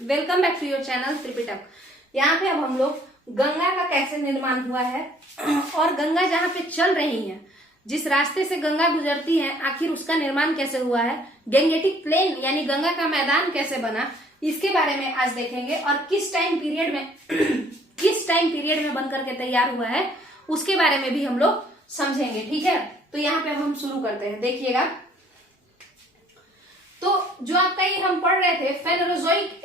Welcome back to your channel Tripitaka. यहाँ पे अब हम लोग गंगा का कैसे निर्माण हुआ है और गंगा जहाँ पे चल रही है, जिस रास्ते से गंगा गुजरती है, आखिर उसका निर्माण कैसे हुआ है, गैंगेटिक प्लेन यानी गंगा का मैदान कैसे बना, इसके बारे में आज देखेंगे। और किस टाइम पीरियड में बन करके तैयार हुआ है उसके बारे में भी हम लोग समझेंगे। ठीक है, तो यहाँ पे हम शुरू करते हैं। देखिएगा, तो जो आपका ये हम पढ़ रहे थे फेनोरोजोइक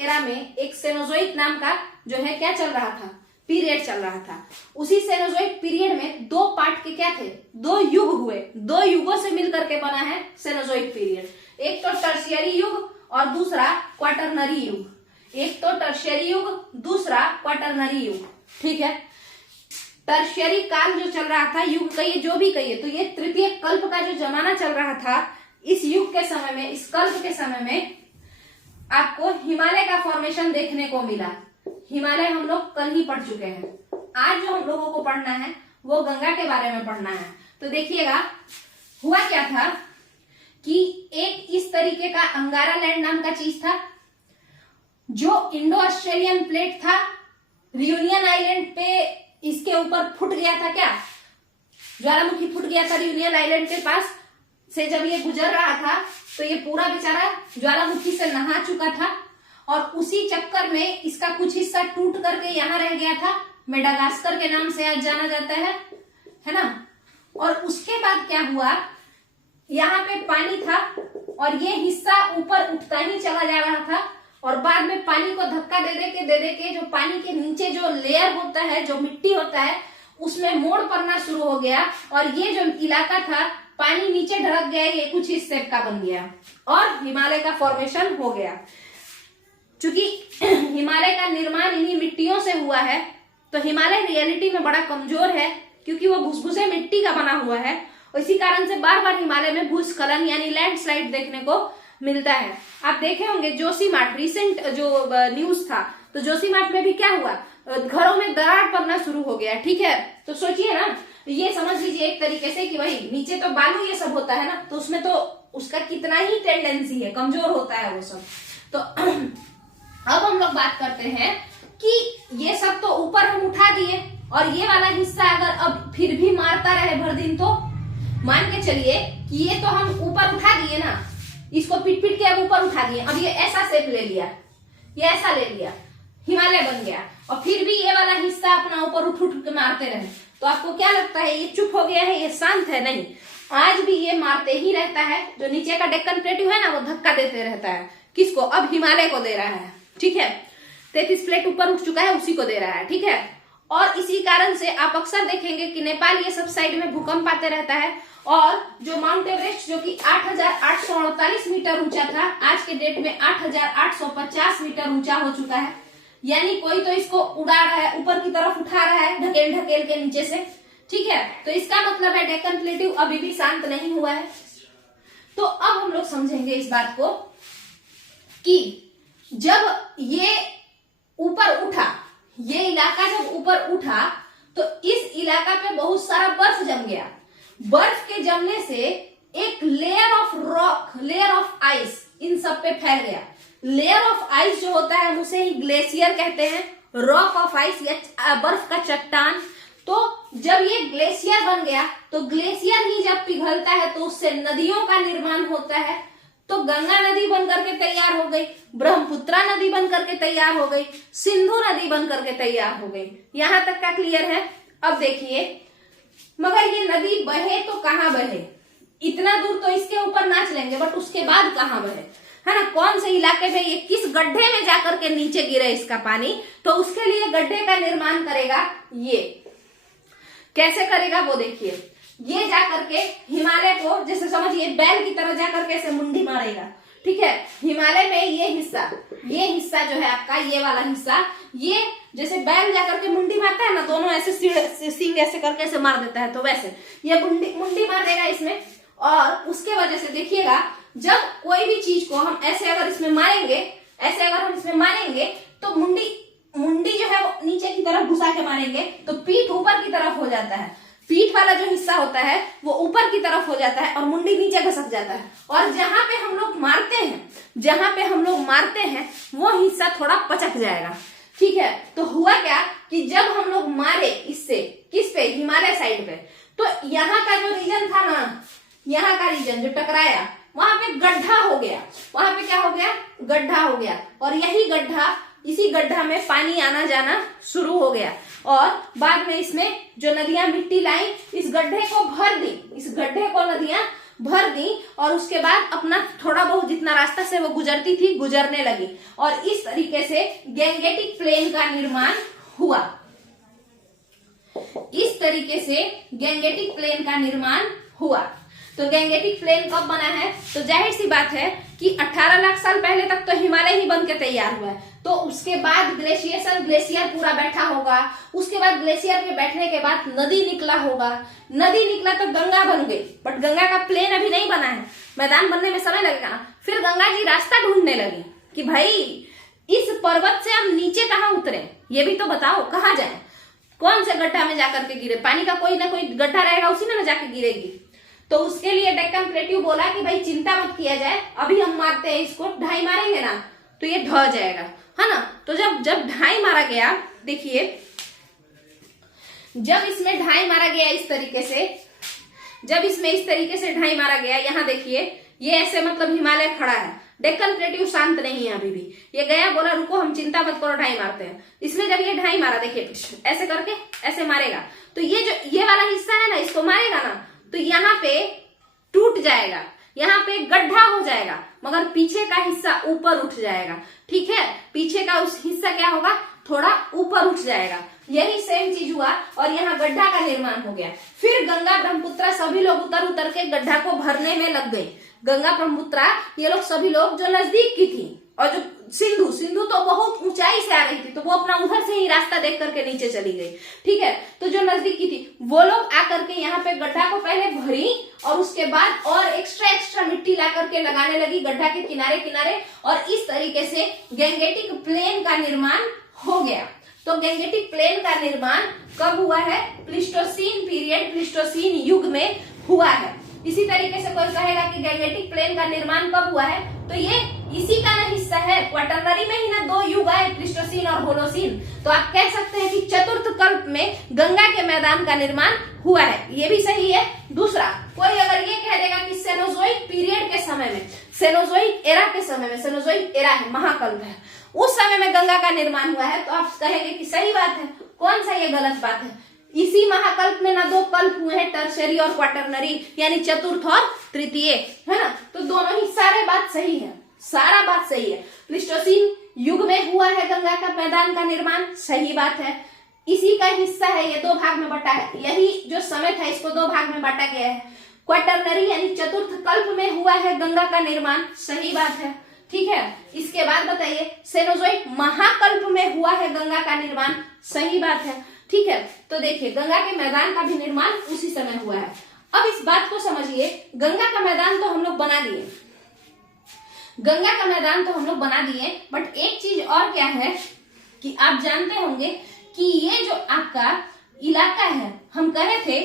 एरा में एक सेनोजोइक नाम का जो है क्या चल रहा था, पीरियड चल रहा था। उसी सेनोजोइक पीरियड में दो पार्ट के क्या थे, दो युग हुए, दो युगों से मिलकर के बना है सेनोजोइक पीरियड। एक तो टर्शियरी युग और दूसरा क्वाटरनरी युग। एक तो टर्शियरी युग, दूसरा क्वाटरनरी युग। ठीक है, टर्शियरी काल जो चल रहा था, युग कहिए जो भी कहिए, तो ये तृतीय कल्प का जो जमाना चल रहा था, इस युग के समय में, इस कल्प के समय में आपको हिमालय का फॉर्मेशन देखने को मिला। हिमालय हम लोग कल ही पढ़ चुके हैं। आज जो हम लोगों को पढ़ना है वो गंगा के बारे में पढ़ना है। तो देखिएगा, हुआ क्या था कि एक इस तरीके का अंगारा लैंड नाम का चीज था जो इंडो ऑस्ट्रेलियन प्लेट था, रियूनियन आइलैंड पे इसके ऊपर फूट गया था। क्या ज्वालामुखी फूट गया था रियूनियन आइलैंड के पास से। जब ये गुजर रहा था तो ये पूरा बेचारा ज्वालामुखी से नहा चुका था और उसी चक्कर में इसका कुछ हिस्सा टूट करके यहाँ रह गया था। मेडागास्कर के नाम से आज जाना जाता है ना। और उसके बाद क्या हुआ, यहाँ पे पानी था और ये हिस्सा ऊपर उठता ही चला जा रहा था और बाद में पानी को धक्का दे दे के जो पानी के नीचे जो लेयर होता है, जो मिट्टी होता है, उसमें मोड़ पड़ना शुरू हो गया और ये जो इलाका था पानी नीचे ढड़क गया, ये कुछ इस शेप का बन गया और हिमालय का फॉर्मेशन हो गया। चूंकि हिमालय का निर्माण इन्हीं मिट्टियों से हुआ है, तो हिमालय रियलिटी में बड़ा कमजोर है क्योंकि वो भुसभुसे मिट्टी का बना हुआ है। और इसी कारण से बार बार हिमालय में भूस्खलन यानी लैंडस्लाइड देखने को मिलता है। आप देखे होंगे जोशीमाठ, रिसेंट जो न्यूज था, तो जोशीमाठ में भी क्या हुआ, घरों में दरार पड़ना शुरू हो गया। ठीक है, तो सोचिए ना, ये समझ लीजिए एक तरीके से कि वही नीचे तो बालू ये सब होता है ना, तो उसमें तो उसका कितना ही टेंडेंसी है, कमजोर होता है वो सब। तो अब हम लोग बात करते हैं कि ये सब तो ऊपर हम उठा दिए और ये वाला हिस्सा अगर अब फिर भी मारता रहे भर दिन, तो मान के चलिए कि ये तो हम ऊपर उठा दिए ना, इसको पीट पीट के अब ऊपर उठा दिए, अब ये ऐसा शेप ले लिया, ये ऐसा ले लिया, हिमालय बन गया, और फिर भी ये वाला हिस्सा अपना ऊपर उठ उठ के मारते रहे, तो आपको क्या लगता है, ये चुप हो गया है, ये शांत है? नहीं, आज भी ये मारते ही रहता है। जो नीचे का डेक्कन प्लेटू है ना, वो धक्का देते रहता है। किसको? अब हिमालय को दे रहा है। ठीक है, 33 प्लेट ऊपर उठ चुका है, उसी को दे रहा है। ठीक है, और इसी कारण से आप अक्सर देखेंगे कि नेपाल ये सब साइड में भूकंप आते रहता है। और जो माउंट एवरेस्ट जो कि 8,848 मीटर ऊंचा था, आज के डेट में 8,850 मीटर ऊंचा हो चुका है। यानी कोई तो इसको उड़ा रहा है, ऊपर की तरफ उठा रहा है, ढकेल ढकेल के नीचे से। ठीक है, तो इसका मतलब है डेक्कन प्लेट्यू अभी भी शांत नहीं हुआ है। तो अब हम लोग समझेंगे इस बात को कि जब ये ऊपर उठा, ये इलाका जब ऊपर उठा, तो इस इलाका पे बहुत सारा बर्फ जम गया। बर्फ के जमने से एक layer of rock, layer of ice in सब पे फैल गया। लेयर ऑफ आइस जो होता है उसे ही ग्लेशियर कहते हैं, रॉक ऑफ आइस या बर्फ का चट्टान। तो जब ये ग्लेशियर बन गया, तो ग्लेशियर ही जब पिघलता है तो उससे नदियों का निर्माण होता है। तो गंगा नदी बन करके तैयार हो गई, ब्रह्मपुत्रा नदी बन करके तैयार हो गई, सिंधु नदी बन करके तैयार हो गई। यहां तक का क्लियर है? अब देखिए, मगर ये नदी बहे तो कहाँ बहे, इतना दूर तो इसके ऊपर नाच लेंगे, बट उसके बाद कहाँ बहे, है ना? कौन से इलाके में, ये किस गड्ढे में जाकर के नीचे गिरे इसका पानी, तो उसके लिए गड्ढे का निर्माण करेगा। ये कैसे करेगा वो देखिए, ये जाकर के हिमालय को जैसे समझिए बैल की तरह जाकर के ऐसे मुंडी मारेगा। ठीक है, हिमालय में ये हिस्सा जो है आपका, ये वाला हिस्सा, ये जैसे बैल जाकर के मुंडी मारता है ना, दोनों ऐसे सींग ऐसे करके ऐसे मार देता है, तो वैसे ये मुंडी मार देगा इसमें। और उसके वजह से देखिएगा, जब कोई भी चीज को हम ऐसे अगर इसमें मारेंगे, तो मुंडी जो है वो नीचे की तरफ घुसा के मारेंगे, तो पीठ ऊपर की तरफ हो जाता है। पीठ वाला जो हिस्सा होता है वो ऊपर की तरफ हो जाता है और मुंडी नीचे घसक जाता है, और जहां पे हम लोग मारते हैं वो हिस्सा थोड़ा पचक जाएगा। ठीक है, तो हुआ क्या कि जब हम लोग मारे इससे किस पे, हिमालय साइड पे, तो यहाँ का जो रीजन था ना, यहाँ का रीजन जो टकराया वहां पे गड्ढा हो गया, वहां पे क्या हो गया, गड्ढा हो गया, और यही गड्ढा, इसी गड्ढा में पानी आना जाना शुरू हो गया, और बाद में इसमें जो नदियां मिट्टी लाई इस गड्ढे को भर दी, इस गड्ढे को नदियां भर दी, और उसके बाद अपना थोड़ा बहुत जितना रास्ता से वो गुजरती थी गुजरने लगी, और इस तरीके से गैंगेटिक प्लेन का निर्माण हुआ। इस तरीके से गैंगेटिक प्लेन का निर्माण हुआ। तो गैंगेटिक प्लेन कब बना है, तो जाहिर सी बात है कि 18 लाख साल पहले तक तो हिमालय ही बन के तैयार हुआ है, तो उसके बाद ग्लेशियर पूरा बैठा होगा, उसके बाद ग्लेशियर के बैठने के बाद नदी निकला होगा, नदी निकला तो गंगा बन गई, बट गंगा का प्लेन अभी नहीं बना है, मैदान बनने में समय लगेगा ना। फिर गंगा जी रास्ता ढूंढने लगी कि भाई इस पर्वत से हम नीचे कहाँ उतरे, ये भी तो बताओ, कहाँ जाए, कौन से गड्ढा में जाकर के गिरे, पानी का कोई ना कोई गड्ढा रहेगा उसी में ना जाके गिरेगी। तो उसके लिए डेक्कन प्लेट्यू बोला कि भाई चिंता मत किया जाए, अभी हम मारते हैं इसको, ढाई मारेंगे ना तो ये ढह जाएगा, है ना। तो जब ढाई मारा गया, देखिए जब इसमें ढाई मारा गया इस तरीके से, जब इसमें इस तरीके से ढाई मारा गया, यहाँ देखिए ये ऐसे मतलब हिमालय खड़ा है, डेक्कन प्लेट्यू शांत नहीं है अभी भी, ये गया बोला रुको हम चिंता मत करो ढाई मारते हैं। इसलिए जब ये ढाई मारा, देखिए ऐसे करके ऐसे मारेगा, तो ये जो ये वाला हिस्सा है ना, इसको मारेगा ना तो यहाँ पे टूट जाएगा, यहाँ पे गड्ढा हो जाएगा, मगर पीछे का हिस्सा ऊपर उठ जाएगा। ठीक है, पीछे का उस हिस्सा क्या होगा, थोड़ा ऊपर उठ जाएगा। यही सेम चीज हुआ और यहाँ गड्ढा का निर्माण हो गया। फिर गंगा ब्रह्मपुत्र सभी लोग उतर के गड्ढा को भरने में लग गए। गंगा ब्रह्मपुत्र ये लोग सभी लोग जो नजदीक की थी, और जो सिंधु तो बहुत ऊंचाई से आ रही थी, तो वो अपना उधर से ही रास्ता देख करके नीचे चली गई। ठीक है, तो जो नजदीक की थी वो लोग आकर के यहाँ पे गड्ढा को पहले भरी, और उसके बाद और एक्स्ट्रा मिट्टी ला करके लगाने लगी गड्ढा के किनारे, और इस तरीके से गैंगेटिक प्लेन का निर्माण हो गया। तो गैंगेटिक प्लेन का निर्माण कब हुआ है, प्लीस्टोसीन पीरियड, प्लीस्टोसीन युग में हुआ है। इसी तरीके से कोई कहेगा कि गैंगेटिक प्लेन का निर्माण कब हुआ है, तो ये इसी का ना हिस्सा है, क्वाटरनरी में ही ना दो युग आए, प्लीस्टोसीन और होलोसीन। तो आप कह सकते हैं कि चतुर्थ कल्प में गंगा के मैदान का निर्माण हुआ है, ये भी सही है। दूसरा, कोई अगर ये कह देगा कि सेनोजोइक पीरियड के समय में, सेनोजोइक एरा के समय में, सेनोजोइक एरा है, महाकल्प है, उस समय में गंगा का निर्माण हुआ है, तो आप कहेंगे कि सही बात है। कौन सा ये गलत बात है, इसी महाकल्प में ना दो कल्प हुए हैं, टर्शरी और क्वाटरनरी, यानी चतुर्थ और तृतीय, है ना। तो दोनों ही सारे बात सही है, सारा बात सही है। प्लीस्टोसीन युग में हुआ है गंगा का मैदान का निर्माण, सही बात है, इसी का हिस्सा है, ये दो भाग में बटा है, यही जो समय था इसको दो भाग में बांटा गया है। क्वाटरनरी यानी चतुर्थ कल्प में हुआ है गंगा का निर्माण, सही बात है। ठीक है, इसके बाद बताइए सेनोजोइक महाकल्प में हुआ है गंगा का निर्माण, सही बात है। ठीक है, तो देखिए गंगा के मैदान का भी निर्माण उसी समय हुआ है। अब इस बात को समझिए, गंगा का मैदान तो हम लोग बना दिए, गंगा का मैदान तो हम लोग बना दिए, बट एक चीज और क्या है कि आप जानते होंगे कि ये जो आपका इलाका है, हम कहे थे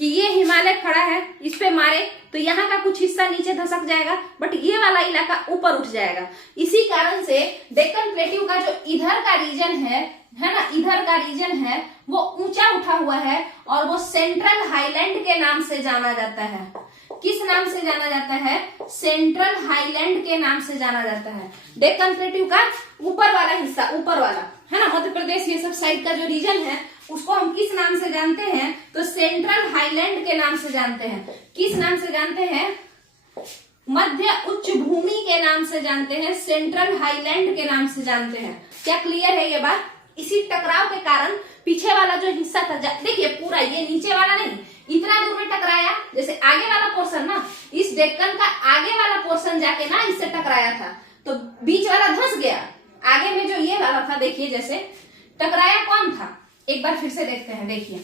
कि ये हिमालय खड़ा है, इस पे मारे तो यहाँ का कुछ हिस्सा नीचे धसक जाएगा, बट ये वाला इलाका ऊपर उठ जाएगा। इसी कारण से डेक्कन प्लेट्यू का जो इधर का रीजन है ना, इधर का रीजन है वो ऊंचा उठा हुआ है, और वो सेंट्रल हाईलैंड के नाम से जाना जाता है। किस नाम से जाना जाता है, सेंट्रल हाईलैंड के नाम से जाना जाता है। डेक्कन प्लेट्यू का ऊपर वाला हिस्सा, ऊपर वाला है ना, मध्य प्रदेश ये सब साइड का जो रीजन है उसको हम किस नाम से जानते हैं, तो सेंट्रल हाईलैंड के नाम से जानते हैं। किस नाम से जानते हैं, मध्य उच्च भूमि के नाम से जानते हैं, सेंट्रल हाईलैंड के नाम से जानते हैं। क्या क्लियर है ये बात? इसी टकराव के कारण पीछे वाला जो हिस्सा था, देखिए पूरा ये नीचे वाला नहीं, इतना दूर में टकराया, जैसे आगे वाला पोर्शन ना, इस डेक्कन का आगे वाला पोर्शन जाके ना इससे टकराया था, तो बीच वाला धंस गया। आगे में जो ये वाला था, देखिए जैसे टकराया कौन था, एक बार फिर से देखते हैं। देखिए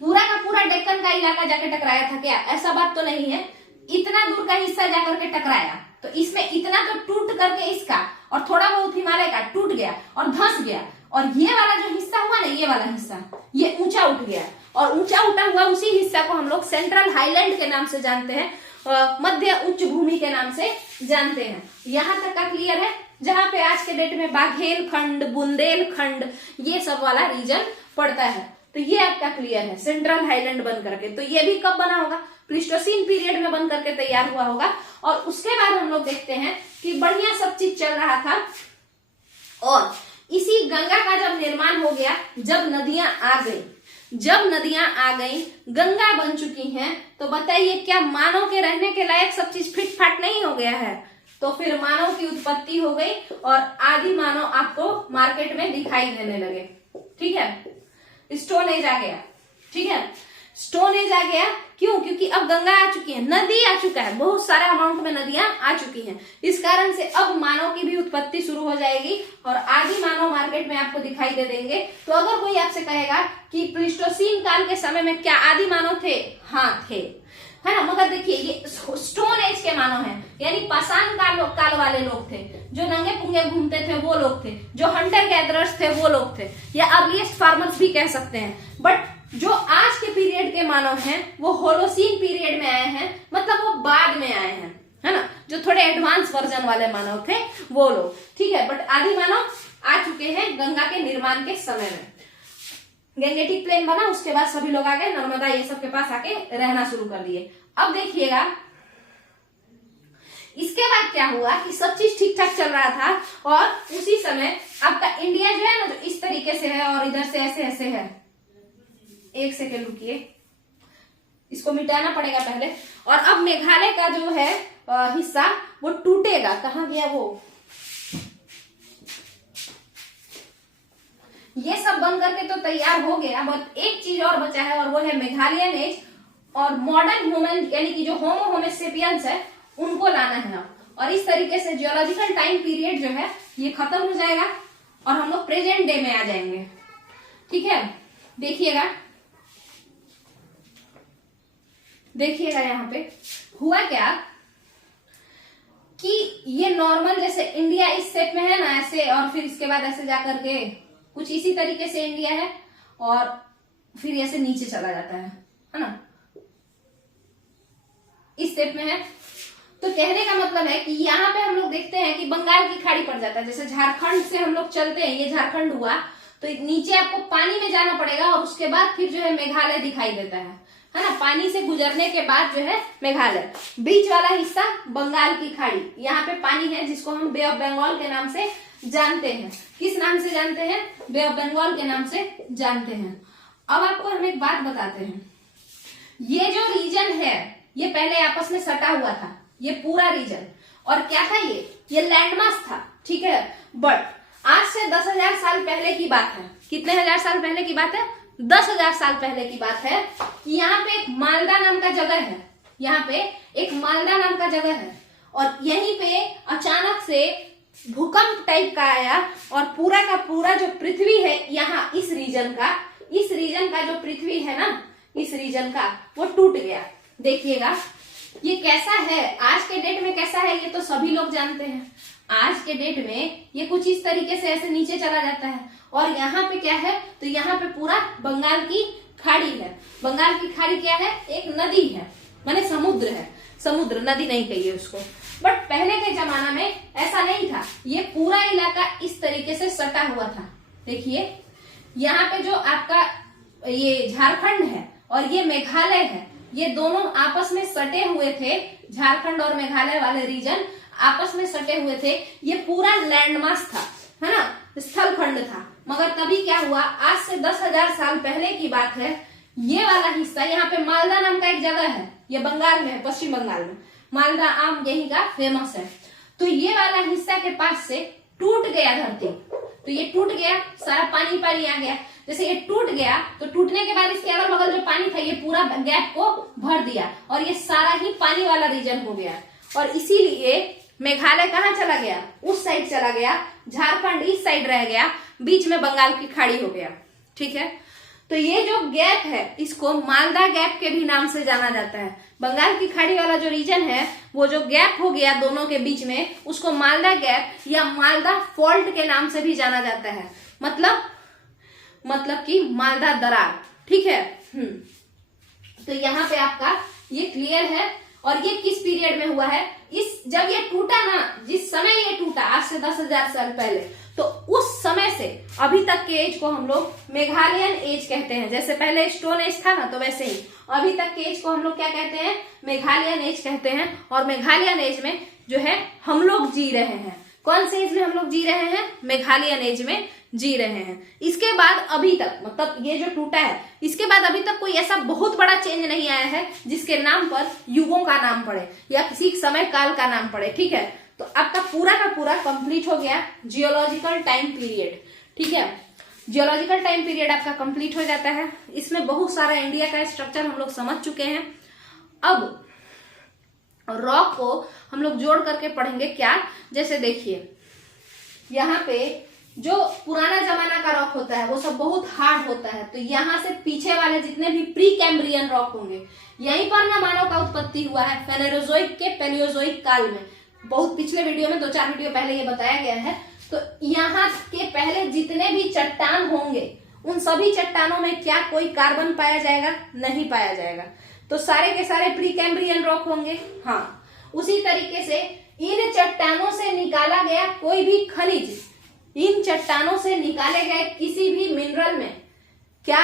पूरा का पूरा डेक्कन का इलाका जाके टकराया था क्या? ऐसा बात तो नहीं है, इतना दूर का हिस्सा जाकर के टकराया, तो इसमें इतना तो टूट करके इसका और थोड़ा बहुत हिमालय का टूट गया और धंस गया, और ये वाला जो हिस्सा हुआ ना, ये वाला हिस्सा ये ऊंचा उठ गया, और ऊंचा उठा हुआ उसी हिस्सा को हम लोग सेंट्रल हाईलैंड के नाम से जानते हैं, मध्य उच्च भूमि के नाम से जानते हैं। यहां तक का क्लियर है? जहां पे आज के डेट में बाघेल खंड, बुंदेलखंड, ये सब वाला रीजन पड़ता है। तो ये आपका क्लियर है, सेंट्रल हाईलैंड बन करके। तो ये भी कब बना होगा? प्लीस्टोसीन पीरियड में बन करके तैयार हुआ होगा। और उसके बाद हम लोग देखते हैं कि बढ़िया सब चीज चल रहा था, और इसी गंगा का जब निर्माण हो गया, जब नदियां आ गई, गंगा बन चुकी हैं, तो बताइए क्या मानव के रहने के लायक सब चीज फिट फाट नहीं हो गया है? तो फिर मानव की उत्पत्ति हो गई और आदि मानव आपको मार्केट में दिखाई देने लगे। ठीक है, स्टोन एज आ गया। ठीक है, स्टोन एज आ गया। क्यों? क्योंकि अब गंगा आ चुकी है, नदी आ चुका है, बहुत सारे अमाउंट में नदियां आ चुकी हैं। इस कारण से अब मानव की भी उत्पत्ति शुरू हो जाएगी और आदि मानव मार्केट में आपको दिखाई दे देंगे। तो अगर कोई आपसे कहेगा कि प्लीस्टोसीन काल के समय में क्या आदि मानव थे? हाँ थे, है ना। मगर देखिए ये स्टोन एज के मानव हैं, यानी पाषाण काल वाले लोग थे, जो नंगे पुंगे घूमते थे वो लोग थे, जो हंटर गैदरर्स थे वो लोग थे, या अर्लीस्ट फार्मर्स भी कह सकते हैं। बट जो आज के पीरियड के मानव हैं वो होलोसीन पीरियड में आए हैं, मतलब वो बाद में आए हैं, है ना। जो थोड़े एडवांस वर्जन वाले मानव थे वो लोग। ठीक है, बट आदि मानव आ चुके हैं गंगा के निर्माण के समय में। गंगेटिक प्लेन बना, उसके बाद सभी लोग आ गए, नर्मदा ये सब के पास आके रहना शुरू कर दिए। अब देखिएगा इसके बाद क्या हुआ कि सब चीज ठीक ठाक चल रहा था, और उसी समय आपका इंडिया जो है ना, जो इस तरीके से है और इधर से ऐसे ऐसे है। एक सेकेंड रुकिए, इसको मिटाना पड़ेगा पहले। और अब मेघालय का जो है हिस्सा वो टूटेगा। कहाँ गया वो? ये सब बन करके तो तैयार हो गया, बट एक चीज और बचा है, और वो है मेघालयन एज और मॉडर्न ह्यूमन, यानी कि जो होमो होमोसेपियंस है उनको लाना है अब। और इस तरीके से जियोलॉजिकल टाइम पीरियड जो है ये खत्म हो जाएगा और हम लोग प्रेजेंट डे में आ जाएंगे। ठीक है, देखिएगा यहाँ पे हुआ क्या कि ये नॉर्मल जैसे इंडिया इस शेप में है ना, ऐसे, और फिर इसके बाद ऐसे जाकर के कुछ इसी तरीके से इंडिया है, और फिर ऐसे नीचे चला जाता है ना, इस शेप में है। तो कहने का मतलब है कि यहाँ पे हम लोग देखते हैं कि बंगाल की खाड़ी पड़ जाता है। जैसे झारखंड से हम लोग चलते हैं, ये झारखंड हुआ, तो नीचे आपको पानी में जाना पड़ेगा और उसके बाद फिर जो है मेघालय दिखाई देता है ना। पानी से गुजरने के बाद जो है मेघालय, बीच वाला हिस्सा बंगाल की खाड़ी, यहाँ पे पानी है जिसको हम बे ऑफ बंगाल के नाम से जानते हैं। किस नाम से जानते हैं? बे ऑफ बंगाल के नाम से जानते हैं। अब आपको हम एक बात बताते हैं, ये जो रीजन है ये पहले आपस में सटा हुआ था, ये पूरा रीजन, और क्या था ये लैंडमास था। ठीक है, बट आज से 10,000 साल पहले की बात है। कितने हजार साल पहले की बात है? 10,000 साल पहले की बात है कि यहाँ पे एक मालदा नाम का जगह है, यहाँ पे एक मालदा नाम का जगह है, और यहीं पे अचानक से भूकंप टाइप का आया और पूरा का पूरा जो पृथ्वी है यहाँ इस रीजन का जो पृथ्वी है ना, इस रीजन का वो टूट गया। देखिएगा ये कैसा है, आज के डेट में कैसा है ये तो सभी लोग जानते हैं। आज के डेट में ये कुछ इस तरीके से ऐसे नीचे चला जाता है, और यहाँ पे क्या है, तो यहाँ पे पूरा बंगाल की खाड़ी है। बंगाल की खाड़ी क्या है? एक नदी है, माने समुद्र है, समुद्र, नदी नहीं कहिए उसको। बट पहले के जमाना में ऐसा नहीं था, ये पूरा इलाका इस तरीके से सटा हुआ था। देखिए यहाँ पे जो आपका ये झारखंड है और ये मेघालय है, ये दोनों आपस में सटे हुए थे। झारखंड और मेघालय वाले रीजन आपस में सटे हुए थे। ये पूरा लैंडमास था, है ना, स्थल खंड था। मगर तभी क्या हुआ, आज से 10,000 साल पहले की बात है, ये वाला हिस्सा, यहाँ पे मालदा नाम का एक जगह है, ये बंगाल में है, पश्चिम बंगाल में। मालदा आम यहीं का फेमस है। तो ये वाला हिस्सा के पास से टूट गया धरती, तो ये टूट गया, सारा पानी पानी आ गया। जैसे ये टूट गया तो टूटने के बाद इसके अगल बगल जो पानी था ये पूरा गैप को भर दिया, और ये सारा ही पानी वाला रीजन हो गया। और इसीलिए मेघालय कहाँ चला गया? उस साइड चला गया, झारखंड इस साइड रह गया, बीच में बंगाल की खाड़ी हो गया। ठीक है, तो ये जो गैप है इसको मालदा गैप के भी नाम से जाना जाता है। बंगाल की खाड़ी वाला जो रीजन है वो जो गैप हो गया दोनों के बीच में, उसको मालदा गैप या मालदा फॉल्ट के नाम से भी जाना जाता है। मतलब कि मालदा दरार। ठीक है, तो यहाँ पे आपका ये क्लियर है। और ये किस पीरियड में हुआ है, इस जब ये टूटा ना, जिस समय ये टूटा आज से 10,000 साल पहले, तो उस समय से अभी तक के एज को हम लोग मेघालयन एज कहते हैं। जैसे पहले स्टोन एज था ना, तो वैसे ही अभी तक के एज को हम लोग क्या कहते हैं, मेघालयन एज कहते हैं। और मेघालयन एज में जो है हम लोग जी रहे हैं। कौन से एज में हम लोग जी रहे हैं, मेघालयन एज में जी रहे हैं। इसके बाद अभी तक, मतलब ये जो टूटा है, इसके बाद अभी तक कोई ऐसा बहुत बड़ा चेंज नहीं आया है जिसके नाम पर युगों का नाम पड़े या किसी समय काल का नाम पड़े। ठीक है, तो आपका पूरा का पूरा कंप्लीट हो गया जियोलॉजिकल टाइम पीरियड। ठीक है, जियोलॉजिकल टाइम पीरियड आपका कंप्लीट हो जाता है। इसमें बहुत सारा इंडिया का स्ट्रक्चर हम लोग समझ चुके हैं। अब रॉक को हम लोग जोड़ करके पढ़ेंगे क्या, जैसे देखिए यहाँ पे जो पुराना जमाना का रॉक होता है वो सब बहुत हार्ड होता है। तो यहाँ से पीछे वाले जितने भी प्री कैम्ब्रियन रॉक होंगे, यहीं पर ना मानव का उत्पत्ति हुआ है फेनेरोजोइक के पैलियोजोइक काल में। बहुत पिछले वीडियो में 2-4 वीडियो पहले ये बताया गया है। तो यहाँ के पहले जितने भी चट्टान होंगे, उन सभी चट्टानों में क्या कोई कार्बन पाया जाएगा, नहीं पाया जाएगा। तो सारे के सारे प्री कैम्ब्रियन रॉक होंगे। हाँ, उसी तरीके से इन चट्टानों से निकाला गया कोई भी खनिज, इन चट्टानों से निकाले गए किसी भी मिनरल में क्या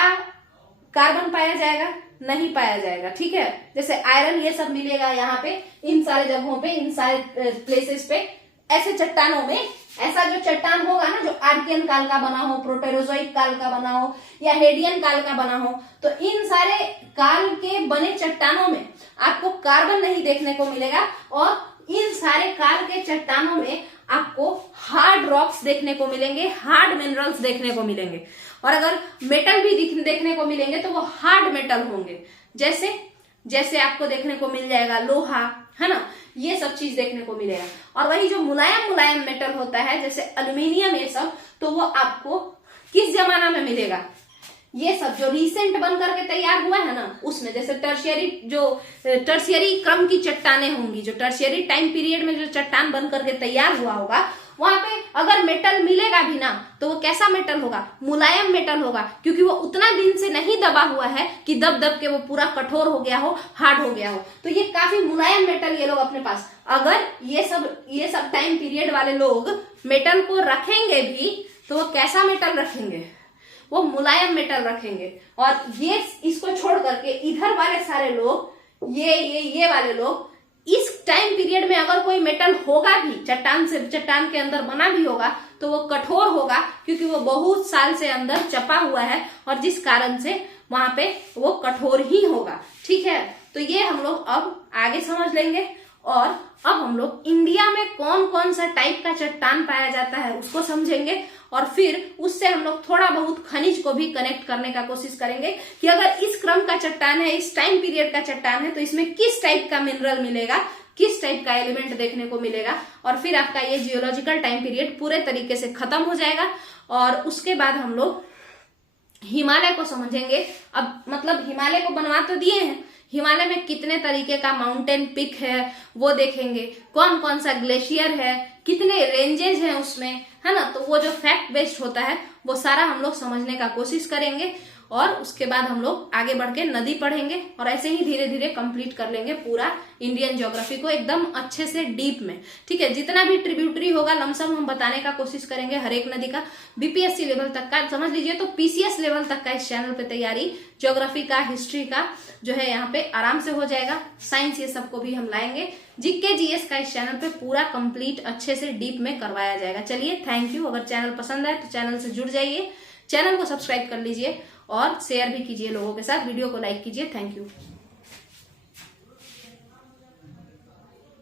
कार्बन पाया जाएगा, नहीं पाया जाएगा। ठीक है, जैसे आयरन ये सब मिलेगा यहाँ पे, इन सारे जगहों पे, इन सारे प्लेसेस पे। ऐसे चट्टानों में ऐसा जो चट्टान होगा ना, जो आर्कियन काल का बना हो, प्रोटेरोजोइक काल का बना हो या हेडियन काल का बना हो, तो इन सारे काल के बने चट्टानों में आपको कार्बन नहीं देखने को मिलेगा। और इन सारे काल के चट्टानों में आपको हार्ड रॉक्स देखने को मिलेंगे, हार्ड मिनरल्स देखने को मिलेंगे। और अगर मेटल भी देखने को मिलेंगे तो वो हार्ड मेटल होंगे। जैसे जैसे आपको देखने को मिल जाएगा लोहा, है ना, ये सब चीज देखने को मिलेगा। और वही जो मुलायम मुलायम मेटल होता है जैसे एल्यूमिनियम, ये सब, तो वो आपको किस जमाना में मिलेगा, ये सब जो रिसेंट बन करके तैयार हुआ है ना, उसमें। जैसे टर्शियरी क्रम की चट्टानें होंगी, जो टर्शियरी टाइम पीरियड में जो चट्टान बन करके तैयार हुआ होगा, वहां पे अगर मेटल मिलेगा भी ना, तो वो कैसा मेटल होगा, मुलायम मेटल होगा। क्योंकि वो उतना दिन से नहीं दबा हुआ है कि दब दब के वो पूरा कठोर हो गया हो, हार्ड हो गया हो। तो ये काफी मुलायम मेटल ये लोग अपने पास, अगर ये सब टाइम पीरियड वाले लोग मेटल को रखेंगे भी, तो वो कैसा मेटल रखेंगे, वो मुलायम मेटल रखेंगे। और ये इसको छोड़ करके इधर वाले सारे लोग, ये वाले लोग, इस टाइम पीरियड में अगर कोई मेटल होगा भी, चट्टान के अंदर बना भी होगा, तो वो कठोर होगा, क्योंकि वो बहुत साल से अंदर चपा हुआ है और जिस कारण से वहां पे वो कठोर ही होगा। ठीक है, तो ये हम लोग अब आगे समझ लेंगे। और अब हम लोग इंडिया में कौन कौन सा टाइप का चट्टान पाया जाता है उसको समझेंगे। और फिर उससे हम लोग थोड़ा बहुत खनिज को भी कनेक्ट करने का कोशिश करेंगे कि अगर इस क्रम का चट्टान है, इस टाइम पीरियड का चट्टान है, तो इसमें किस टाइप का मिनरल मिलेगा, किस टाइप का एलिमेंट देखने को मिलेगा। और फिर आपका ये जियोलॉजिकल टाइम पीरियड पूरे तरीके से खत्म हो जाएगा। और उसके बाद हम लोग हिमालय को समझेंगे। अब मतलब हिमालय को बनवा तो दिए हैं, हिमालय में कितने तरीके का माउंटेन पिक है वो देखेंगे, कौन कौन सा ग्लेशियर है, कितने रेंजेस हैं उसमें, है ना। तो वो जो फैक्ट बेस्ड होता है वो सारा हम लोग समझने का कोशिश करेंगे। और उसके बाद हम लोग आगे बढ़ के नदी पढ़ेंगे और ऐसे ही धीरे धीरे कंप्लीट कर लेंगे पूरा इंडियन ज्योग्राफी को एकदम अच्छे से डीप में। ठीक है, जितना भी ट्रिब्यूटरी होगा लमसम हम बताने का कोशिश करेंगे हर एक नदी का। बीपीएससी लेवल तक का समझ लीजिए, तो पीसीएस लेवल तक का इस चैनल पे तैयारी ज्योग्राफी का, हिस्ट्री का जो है यहाँ पे आराम से हो जाएगा। साइंस ये सबको भी हम लाएंगे। जीके जीएस का इस चैनल पे पूरा कंप्लीट अच्छे से डीप में करवाया जाएगा। चलिए, थैंक यू। अगर चैनल पसंद आए तो चैनल से जुड़ जाइए, चैनल को सब्सक्राइब कर लीजिए और शेयर भी कीजिए लोगों के साथ, वीडियो को लाइक कीजिए। Thank you.